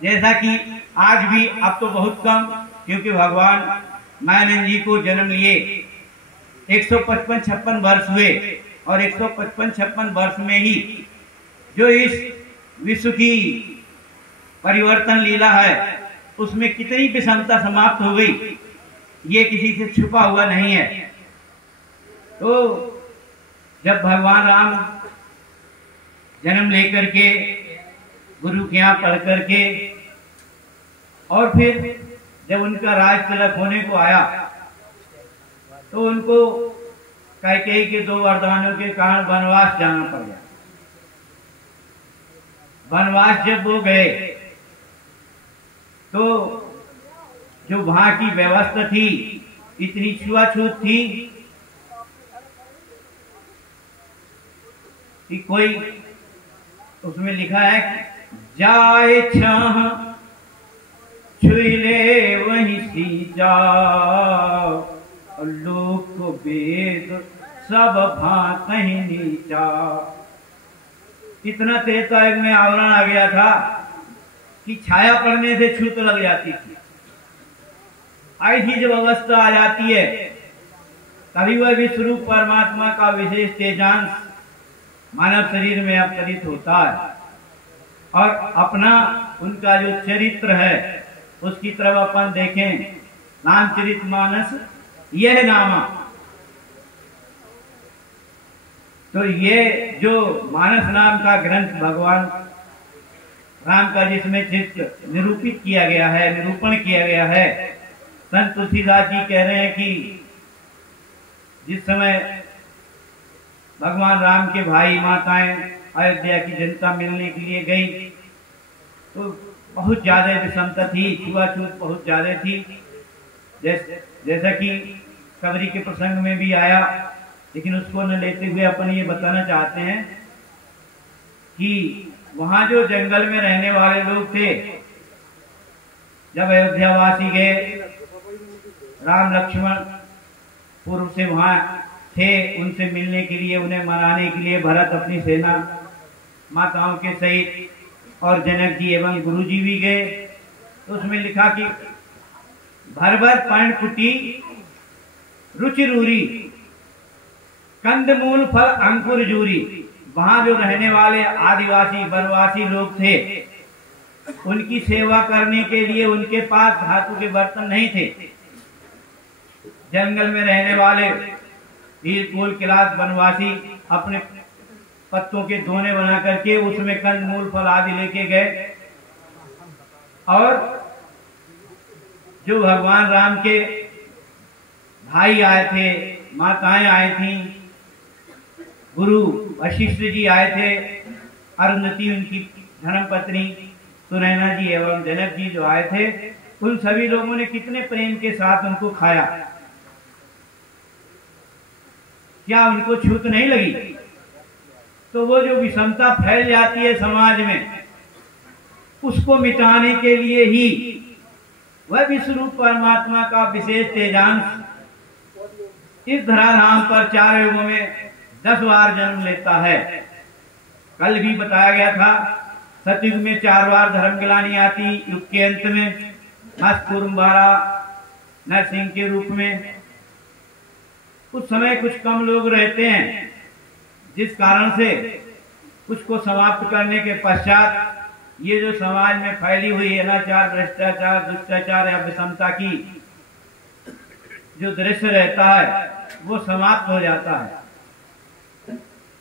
जैसा कि आज भी, अब तो बहुत कम, क्योंकि भगवान मायानंद जी को जन्म लिए 155-56 वर्ष हुए, और 155-56 वर्ष में ही जो इस विश्व की परिवर्तन लीला है उसमें कितनी विषमता समाप्त हो गई, ये किसी से छुपा हुआ नहीं है। तो जब भगवान राम जन्म लेकर के गुरु के यहाँ पढ़ करके, और फिर जब उनका राज तिलक होने को आया तो उनको कैकेयी के 2 वरदानों के कारण वनवास जाना पड़ गया। वनवास जब वो गए तो जो वहां की व्यवस्था थी, इतनी छुआछूत थी कि कोई, उसमें लिखा है जाए छाह छुई ले वहीं सी जाओ, लोक को वेद सब भात ही नीचा। इतना त्रेतायुग में आवरण आ गया था कि छाया पड़ने से छूत लग जाती थी। ऐसी जब अवस्था आ जाती है तभी वह विश्वरूप परमात्मा का विशेष तेजांश मानव शरीर में अवतरित होता है, और अपना उनका जो चरित्र है उसकी तरफ अपन देखें, रामचरितमानस यह नामा। तो ये जो मानस नाम का ग्रंथ भगवान राम का, जिसमें चित्र निरूपित किया गया है, निरूपण किया गया है, संत तुलसीदास जी कह रहे हैं कि जिस समय भगवान राम के भाई माताएं अयोध्या की जनता मिलने के लिए गई तो बहुत ज्यादा विषमता थी, छुआछूत बहुत ज्यादा थी। जैसा कि सबरी के प्रसंग में भी आया, लेकिन उसको न लेते हुए अपन ये बताना चाहते हैं कि वहां जो जंगल में रहने वाले लोग थे, जब अयोध्यावासी गए, राम लक्ष्मण पूर्व से वहां थे, उनसे मिलने के लिए, उन्हें मनाने के लिए भरत अपनी सेना माताओं के सहित और जनक जी एवं गुरु जी भी गए। तो उसमें लिखा कि भर भर पर्णकुटी रुचि रूरी, कंदमूल फल अंकुर जूरी। वहां जो रहने वाले आदिवासी वनवासी लोग थे, उनकी सेवा करने के लिए उनके पास धातु के बर्तन नहीं थे। जंगल में रहने वाले वीरकुल किलास वनवासी अपने पत्तों के दोने बना करके उसमें कंदमूल फल आदि लेके गए, और जो भगवान राम के भाई आए थे, माताएं आई थी, गुरु वशिष्ठ जी आए थे, अरुंधति उनकी धर्मपत्नी, सुनैना जी एवं जनक जी जो आए थे, उन सभी लोगों ने कितने प्रेम के साथ उनको खाया। क्या उनको छूत नहीं लगी? तो वो जो विषमता फैल जाती है समाज में, उसको मिटाने के लिए ही वह विश्वरूप परमात्मा का विशेष तेजांश इस धराधाम पर 4 युगों में 10 बार जन्म लेता है। कल भी बताया गया था, सतयुग में 4 बार धर्म गिलानी आती, युग के अंत में मस्तूरम्बारा नरसिंह के रूप में। उस समय कुछ कम लोग रहते हैं, जिस कारण से कुछ को समाप्त करने के पश्चात ये जो समाज में फैली हुई अनाचार, भ्रष्टाचार, दुष्टाचार या विषमता की जो दृश्य रहता है वो समाप्त हो जाता है।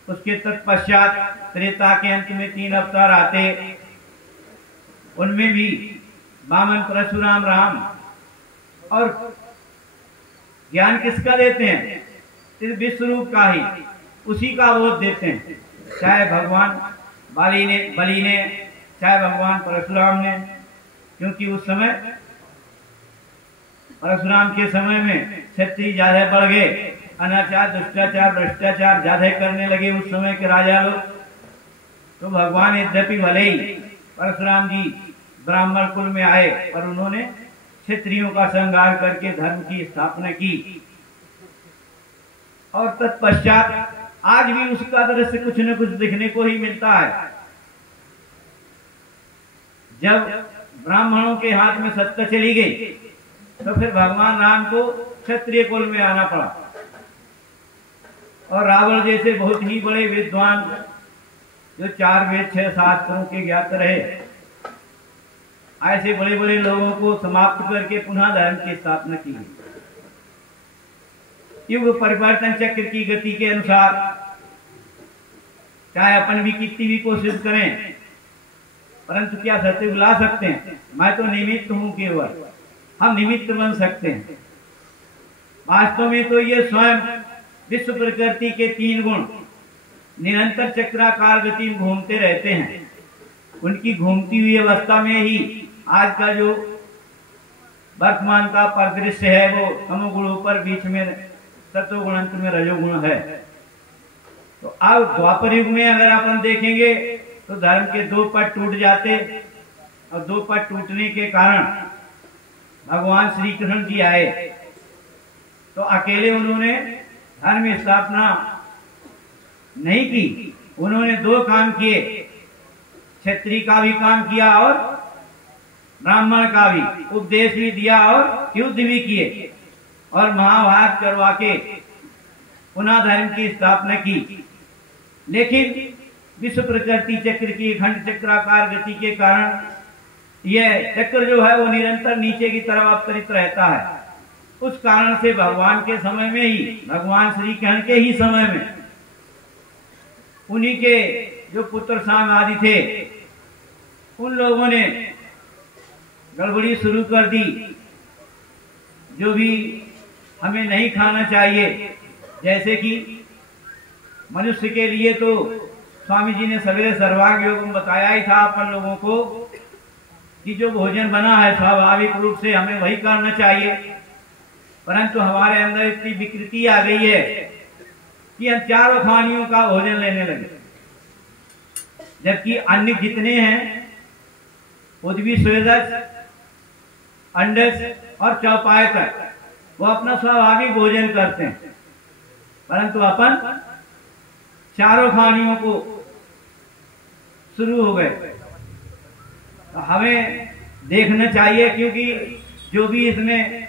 उसके तत्पश्चात त्रेता के अंत में 3 अवतार आते, उनमें भी वामन, परशुराम, राम, और ज्ञान किसका देते हैं? इस विश्वरूप का ही, उसी का बोध देते हैं। चाहे भगवान बलि ने, चाहे भगवान परशुराम ने, क्योंकि उस समय परशुराम के समय में क्षत्रिय ज्यादा बढ़ गए, अनाचार, दुष्टाचार, भ्रष्टाचार ज्यादा करने लगे उस समय के राजा लोग। तो भगवान यद्यपि भले ही परशुराम जी ब्राह्मण कुल में आए, पर उन्होंने क्षत्रियों का संहार करके धर्म की स्थापना की, और तत्पश्चात आज भी उसका दृश्य कुछ न कुछ दिखने को ही मिलता है। जब ब्राह्मणों के हाथ में सत्ता चली गई तो फिर भगवान राम को क्षत्रिय कुल में आना पड़ा। और रावण जैसे बहुत ही बड़े विद्वान जो 4 वेद 6 शास्त्रों के ज्ञात रहे, ऐसे बड़े बड़े लोगों को समाप्त करके पुनः धर्म की स्थापना की। युग परिवर्तन चक्र की गति के अनुसार चाहे अपन भी कितनी भी कोशिश करें, परंतु क्या सत्युग ला सकते हैं? मैं तो निमित्त हूं, केवल हम निमित्त बन सकते हैं। वास्तव में तो ये स्वयं विश्व प्रकृति के 3 गुण निरंतर चक्राकार गति में घूमते रहते हैं। उनकी घूमती हुई अवस्था में ही आज का जो वर्तमान का परिदृश्य है वो तमोगुण ऊपर, बीच में सत्वगुण, अंत में रजोगुण है। तो अब द्वापर युग में अगर अपन देखेंगे तो धर्म के 2 पट टूट जाते, और 2 पट टूटने के कारण भगवान श्री कृष्ण जी आए तो अकेले उन्होंने धर्म स्थापना नहीं की। उन्होंने 2 काम किए, क्षत्रिय का भी काम किया और ब्राह्मण का भी, उपदेश भी दिया और युद्ध भी किए और महाभारत करवा के पुनः धर्म की स्थापना की। लेकिन विश्व प्रकृति चक्र की खंड चक्राकार गति के कारण यह चक्र जो है वो निरंतर नीचे की तरफ अवतरित रहता है। उस कारण से भगवान के समय में ही, भगवान श्री कृष्ण के ही समय में उन्हीं के जो पुत्र साम आदि थे उन लोगों ने गड़बड़ी शुरू कर दी। जो भी हमें नहीं खाना चाहिए, जैसे कि मनुष्य के लिए तो स्वामी जी ने सवेरे सर्वांग योग में बताया ही था अपन लोगों को कि जो भोजन बना है स्वाभाविक रूप से हमें वही करना चाहिए। परंतु हमारे अंदर इतनी विकृति आ गई है कि हम 4 खानियों का भोजन लेने लगे, जबकि अन्य जितने हैं पृथ्वी, स्वेदस, अंडस और चौपाए तक वो अपना स्वाभाविक भोजन करते हैं, परंतु अपन 4 खानियों को शुरू हो गए। तो हमें देखना चाहिए, क्योंकि जो भी इसमें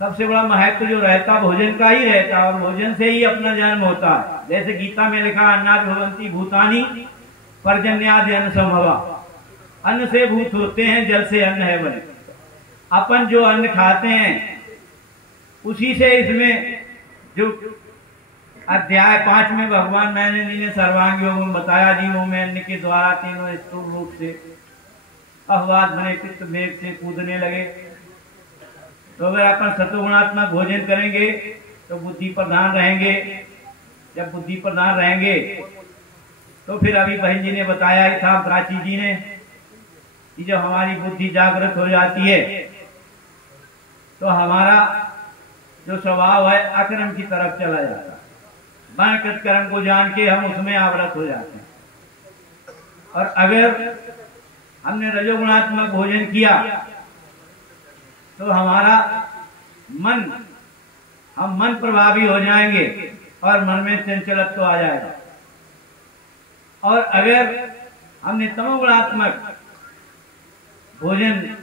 सबसे बड़ा महत्व जो रहता भोजन का ही रहता, और भोजन से ही अपना जन्म होता है। जैसे गीता में लिखा, अन्नाद भवन्ति भूतानि पर्जन्याद अन्न संभवा, अन्न से भूत होते हैं, जल से अन्न है बने। अपन जो अन्न खाते हैं उसी से इसमें जो अध्याय 5 में भगवान मैंने जी ने सर्वांग योग में बताया, जीवों में अन्न के द्वारा तीनों स्थूल रूप से अहवाद बने पित्त वेग से कूदने लगे। तो अगर अपन सत्वगुणात्मक भोजन करेंगे तो बुद्धि प्रधान रहेंगे। जब बुद्धि प्रधान रहेंगे तो फिर अभी बहन जी ने बताया ही था, प्राची जी ने, कि जब हमारी बुद्धि जागृत हो जाती है तो हमारा जो स्वभाव है अकर्म की तरफ चला जाता है। बनकृत कर्म को जान के हम उसमें आवृत हो जाते हैं। और अगर हमने रजोगुणात्मक भोजन किया तो हमारा हम मन प्रभावी हो जाएंगे और मन में चंचलत्व आ जाएगा। और अगर हमने तमोगुणात्मक भोजन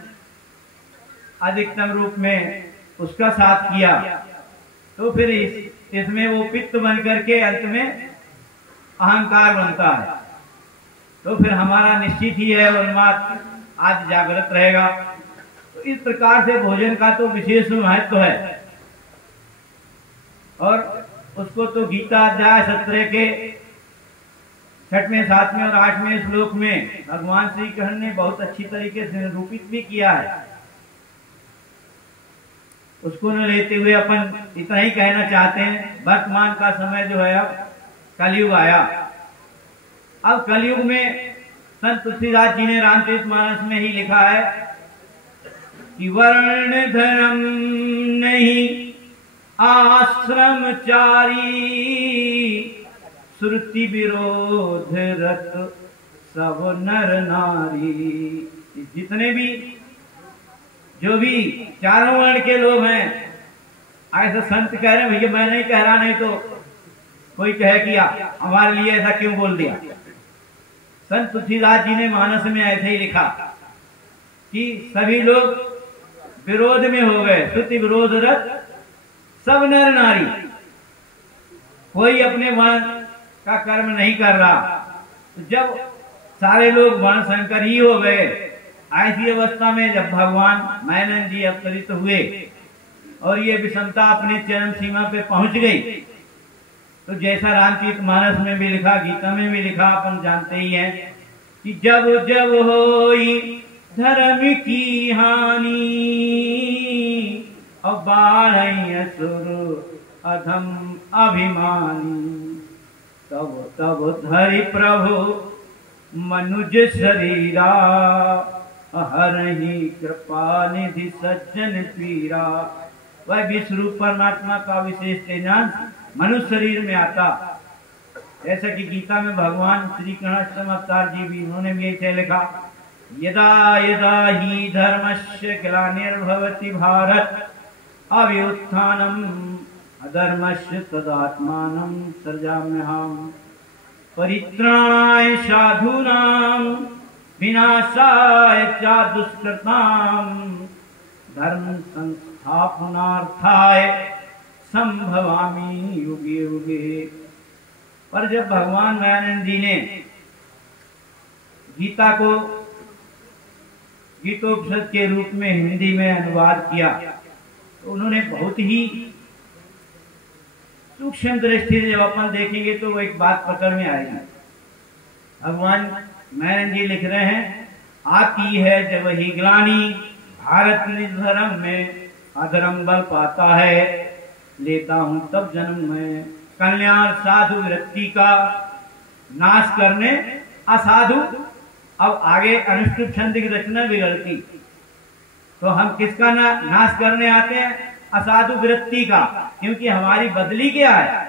अधिकतम रूप में उसका साथ किया तो फिर इसमें वो पित्त बन करके अंत में अहंकार बनता है। तो फिर हमारा निश्चित ही है उन्माद आज जागृत रहेगा। तो इस प्रकार से भोजन का तो विशेष महत्व है। और उसको तो गीता अध्याय 17 के 6वें, 7वें और 8वें श्लोक में भगवान श्री कृष्ण ने बहुत अच्छी तरीके से निरूपित भी किया है। उसको न लेते हुए अपन इतना ही कहना चाहते हैं, वर्तमान का समय जो है अब कलयुग आया। अब कलयुग में संत तुलसीदास जी ने रामचरितमानस में ही लिखा है कि वर्ण धर्म नहीं आश्रमचारी, श्रुति विरोध रत सब नर नारी। जितने भी जो भी चारों वर्ण के लोग हैं, ऐसा संत कह रहे हैं, भैया मैं नहीं कह रहा, नहीं तो कोई कहे कि हमारे लिए ऐसा क्यों बोल दिया। संत तुलसीदास जी ने मानस में ऐसे ही लिखा कि सभी लोग विरोध में हो गए, श्रुति विरोध रत सब नर नारी, कोई अपने वर्ण का कर्म नहीं कर रहा। तो जब सारे लोग वर्ण शंकर ही हो गए, ऐसी अवस्था में जब भगवान मायानंद जी अवतरित हुए और ये विषमता अपने चरम सीमा पे पहुंच गई, तो जैसा रामचरितमानस में भी लिखा, गीता में भी लिखा, अपन जानते ही हैं कि जब जब होई धर्म की हानि और बाढ़ असुर अधम अभिमानी, तब तब धरि प्रभु मनुज शरीरा हरहि कृपा निधि सज्जन पीरा। वह विश्वरूप परमात्मा का विशेष तेजांश मनुष्य शरीर में आता। जैसा कि गीता में भगवान श्री कृष्ण अवतार जी भी, उन्होंने भी ऐसे लिखा, यदा यदा ही धर्मस्य ग्लानिर्भवति भारत अभ्युत्थानम् अधर्मस्य तदात्मानं सृजाम्यहम् परित्राणाय साधूनां विनाशाय च दुष्कृतां धर्म संस्थापनार्थाय संभवामि युगे युगे। पर जब भगवान मायानंद जी ने गीता को गीतोपनिषद के रूप में हिंदी में अनुवाद किया, तो उन्होंने बहुत ही सूक्ष्म दृष्टि से जब अपन देखेंगे तो वो एक बात पकड़ में आएगी। भगवान मायानंद जी लिख रहे हैं, आती है जब ही ग्लानि भारत धर्म में अधर्म बल पाता है, लेता हूं तब जन्म में कल्याण साधु वृत्ति का नाश करने असाधु। अब आगे अनुष्टुप छंद की रचना बिगड़ती, तो हम किसका नाश करने आते हैं? असाधु वृत्ति का, क्योंकि हमारी बदली क्या है?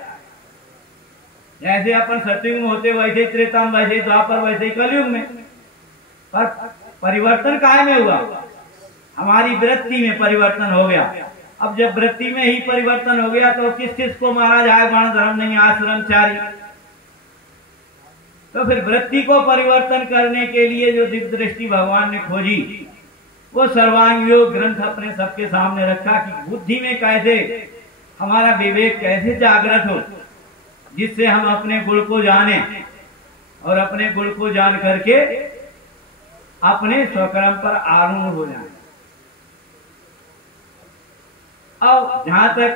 जैसे अपन सतयुग में होते वैसे त्रेता में, वैसे द्वापर, वैसे कलयुग में, पर परिवर्तन काहे में हुआ? हमारी वृत्ति में परिवर्तन हो गया। अब जब वृत्ति में ही परिवर्तन हो गया तो किस किस को मारा जाए? वर्ण धर्म नहीं, आश्रमचारी। तो फिर वृत्ति को परिवर्तन करने के लिए जो दिव्य दृष्टि भगवान ने खोजी, वो सर्वांग योग ग्रंथ अपने सबके सामने रखा कि बुद्धि में कैसे हमारा विवेक कैसे जागृत हो, जिससे हम अपने गुण को जाने और अपने गुण को जान करके अपने स्वकर्म पर आरूढ़ हो जाए। अब जहां तक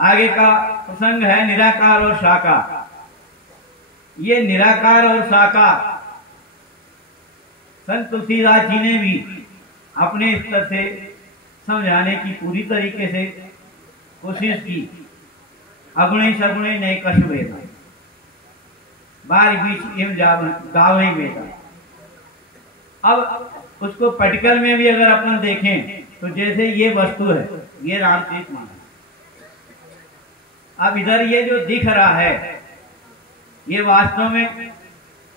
आगे का प्रसंग है निराकार और साकार, ये निराकार और साकार संत तुलसीदास जी ने भी अपने स्तर से समझाने की पूरी तरीके से कोशिश की। अगुणे सगुणे नहीं कश वेदा, बार बीच एवं गाव नहीं वेदा। अब उसको प्रैक्टिकल में भी अगर अपन देखें तो जैसे ये वस्तु है, ये रामचरितमानस, अब इधर ये जो दिख रहा है, ये वास्तव में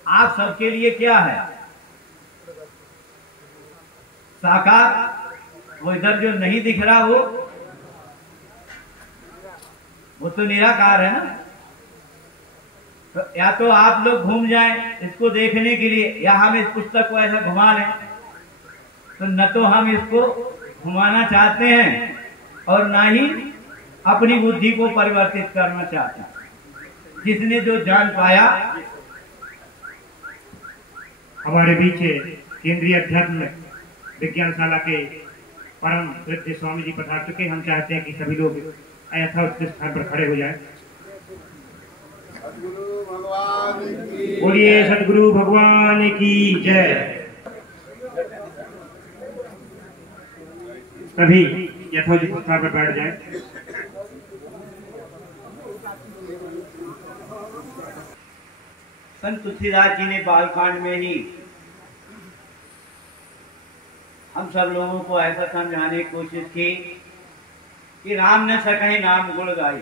आप सबके लिए क्या है? साकार। वो इधर जो नहीं दिख रहा वो तो निराकार है ना। तो या तो आप लोग घूम जाएं इसको देखने के लिए, या हम इस पुस्तक को ऐसा घुमा लें, तो न तो हम इसको घुमाना चाहते हैं और ना ही अपनी बुद्धि को परिवर्तित करना चाहते हैं। जिसने जो जान पाया। हमारे बीच केंद्रीय अध्यात्म विज्ञानशाला के परम पूज्य स्वामी जी पधार चुके। हम चाहते हैं कि सभी लोग ऐसा उच्च स्थान पर खड़े हो जाएं। बोलिए सदगुरु भगवान की जय। सभी यथोचित स्थान पर बैठ जाएं। संत तुलसीदास जी ने बालकांड में ही हम सब लोगों को ऐसा समझाने की कोशिश की कि राम न सके नाम गुण गाई।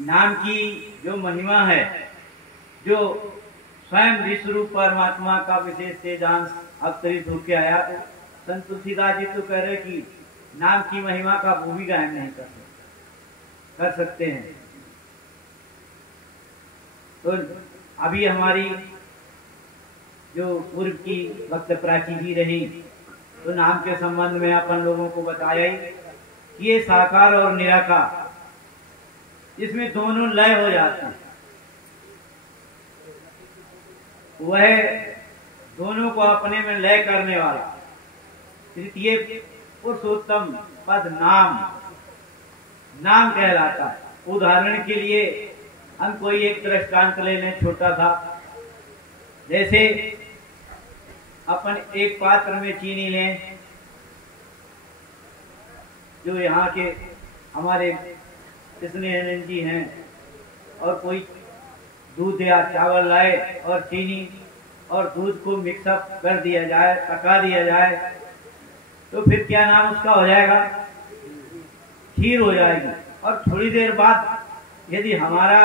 नाम की जो महिमा है, जो स्वयं विश्वरूप परमात्मा का विशेष तेजांश अवतरित होकर आया, तो संत तुलसीदास जी तो कह रहे कि नाम की महिमा का वो भी गायन नहीं कर सकते हैं। तो अभी हमारी जो पूर्व की भक्त प्राची जी रही, तो नाम के संबंध में अपन लोगों को बताया ही कि ये साकार और निराकार, इसमें दोनों लय हो जाते हैं। वह दोनों को अपने में लय करने वाला तृतीय पुरुषोत्तम पद नाम कहलाता है। उदाहरण के लिए हम कोई एक दृष्टांत ले लें छोटा सा। जैसे अपन एक पात्र में चीनी लें, जो यहाँ के हमारे स्नेहानंद जी हैं, और कोई दूध या चावल लाए और चीनी और दूध को मिक्सअप कर दिया जाए, पका दिया जाए, तो फिर क्या नाम उसका हो जाएगा? खीर हो जाएगी। और थोड़ी देर बाद यदि हमारा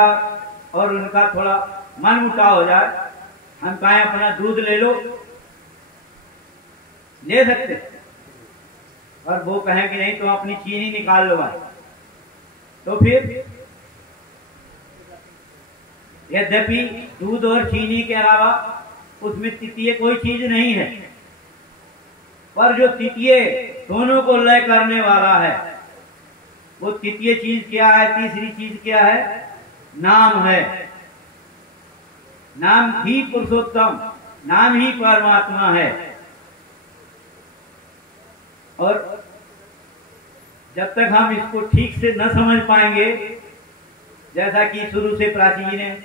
और उनका थोड़ा मन मुटाव हो जाए, हम कहें अपना दूध ले लो, ले सकते, और वो कहें कि नहीं तो अपनी चीनी निकाल लो भाई, तो फिर यद्यपि दूध और चीनी के अलावा उसमें तृतीय कोई चीज नहीं है, पर जो तृतीय दोनों को लय करने वाला है, वो तृतीय चीज क्या है? तीसरी चीज क्या है? नाम है। नाम ही पुरुषोत्तम, नाम ही परमात्मा है। और जब तक हम इसको ठीक से न समझ पाएंगे, जैसा कि शुरू से प्राची जी ने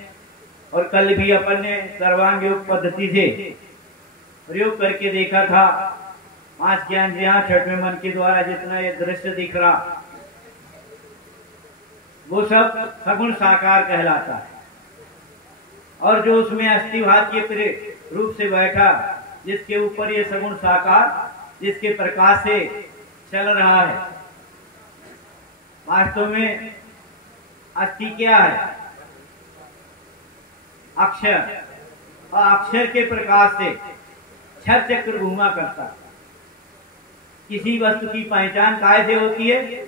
और कल भी अपन ने सर्वांग योग पद्धति से प्रयोग करके देखा था, 5 ज्ञानेंद्रियां 6वें मन के द्वारा जितना ये दृश्य दिख रहा, वो सब सगुण साकार कहलाता है। और जो उसमें अस्थिभात के रूप से बैठा, जिसके ऊपर ये सगुण साकार, जिसके प्रकाश से चल रहा है, वास्तव में अस्थि क्या है? अक्षर। और अक्षर के प्रकाश से क्षर चक्र घूमा करता है। किसी वस्तु की पहचान कैसे होती है?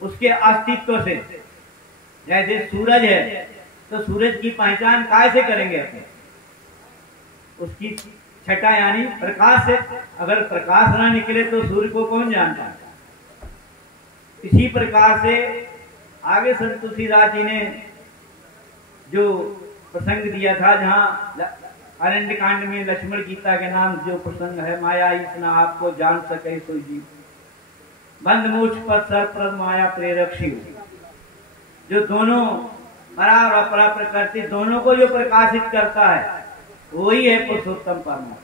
उसके अस्तित्व से। जैसे सूरज है, तो सूरज की पहचान कैसे करेंगे अपने? उसकी छटा यानी प्रकाश से। अगर प्रकाश ना निकले तो सूर्य को कौन जानता है? इसी प्रकार से आगे संत तुलसीदास जी ने जो प्रसंग दिया था, जहाँ अरण्य कांड में लक्ष्मण गीता के नाम जो प्रसंग है, माया इतना आपको जान सके सो जी, बंद मूछ पर सर्वप्रद माया प्रेरक शिव। जो दोनों परा और अपरा प्रकृति दोनों को जो प्रकाशित करता है, वही है पुरुषोत्तम परमात्मा,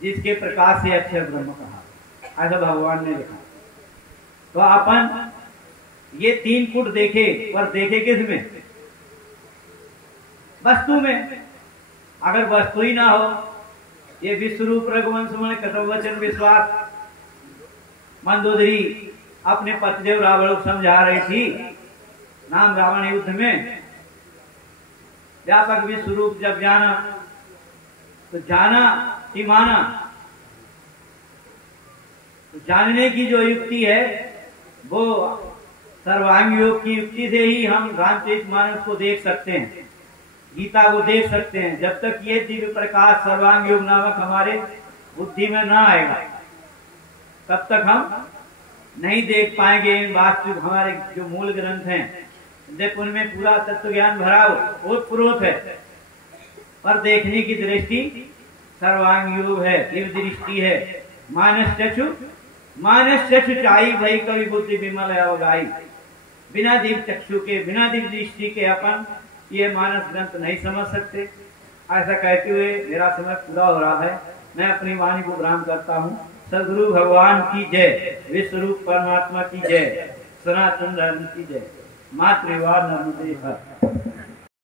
जिसके प्रकाश से अक्षर ब्रह्म कहा, ऐसा भगवान ने लिखा। तो अपन ये 3 फुट देखे, पर देखे किस में? वस्तु में। अगर वस्तु ही ना हो, ये विश्वरूप रघुवंश मन कथोवचन विश्वास मंदोदरी अपने पतिदेव रावण को समझा रही थी नाम रावण युद्ध में। व्यापक विश्वरूप जब जाना, तो जाना कि माना। तो जानने की जो युक्ति है, वो सर्वांग योग की युक्ति से ही हम रामचरितमानस को देख सकते हैं, गीता को देख सकते हैं। जब तक ये दिव्य प्रकाश सर्वांग योग नामक हमारे बुद्धि में ना आएगा, तब तक हम नहीं देख पाएंगे वास्तविक हमारे जो मूल ग्रंथ हैं। देखो उनमें पूरा तत्व ज्ञान भरा ओतप्रोत है, पर देखने की दृष्टि सर्वांग योग है, दिव्य दृष्टि है। मानस चक्षु चाही भई कवि बुद्धि विमल अवगाई। बिना दिव्य चक्षु के, बिना दिव्य दृष्टि के अपन ये मानस ग्रंथ नहीं समझ सकते। ऐसा कहते हुए मेरा समय पूरा हो रहा है। मैं अपनी वाणी को विराम करता हूँ। सदगुरु भगवान की जय, विश्वरूप परमात्मा की जय, सनातन धर्म की जय। मातृवाद नर्मदे हर।